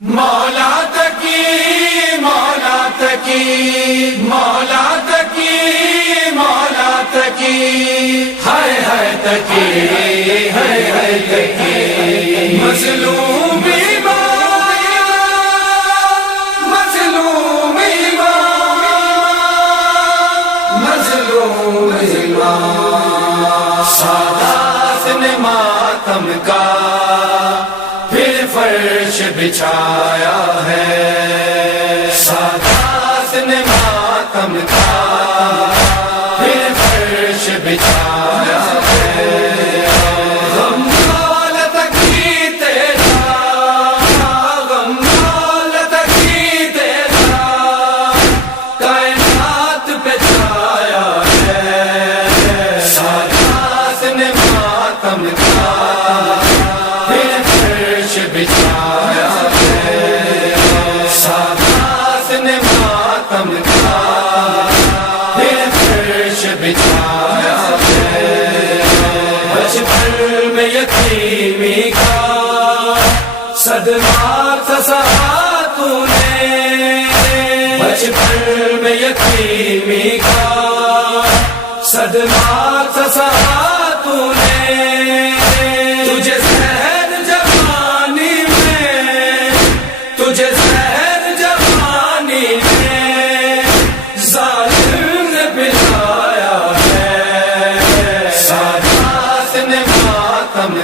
مولا تکی مولا تکی مولا تکی مولا تکی ہائے ہائے تکی ہائے ہائے تکی مظلوم ایمان مظلوم ایمان مظلوم ایمان سادات نے ماتم کا فرش بچھایا ہے، سادات نے ماتم کا پھر فرش بچھایا ہے۔ غم مولا تکی تیرا، غم مولا تکی تیرا کائنات پہ چھایا ہے، سادات نے ماتم کا بچھایا ہے، سادات نے ماتم کا پھر فرش بچھایا ہے۔ بچپن میں یتیمی کا صدمہ تھا سہا تو نے، بچپن میں یتیمی کا صدمہ تھا سہا تو نے، تجھے تجھے زہر جوانی میں ظالم نے پلایا ہے، سادات نے ماتم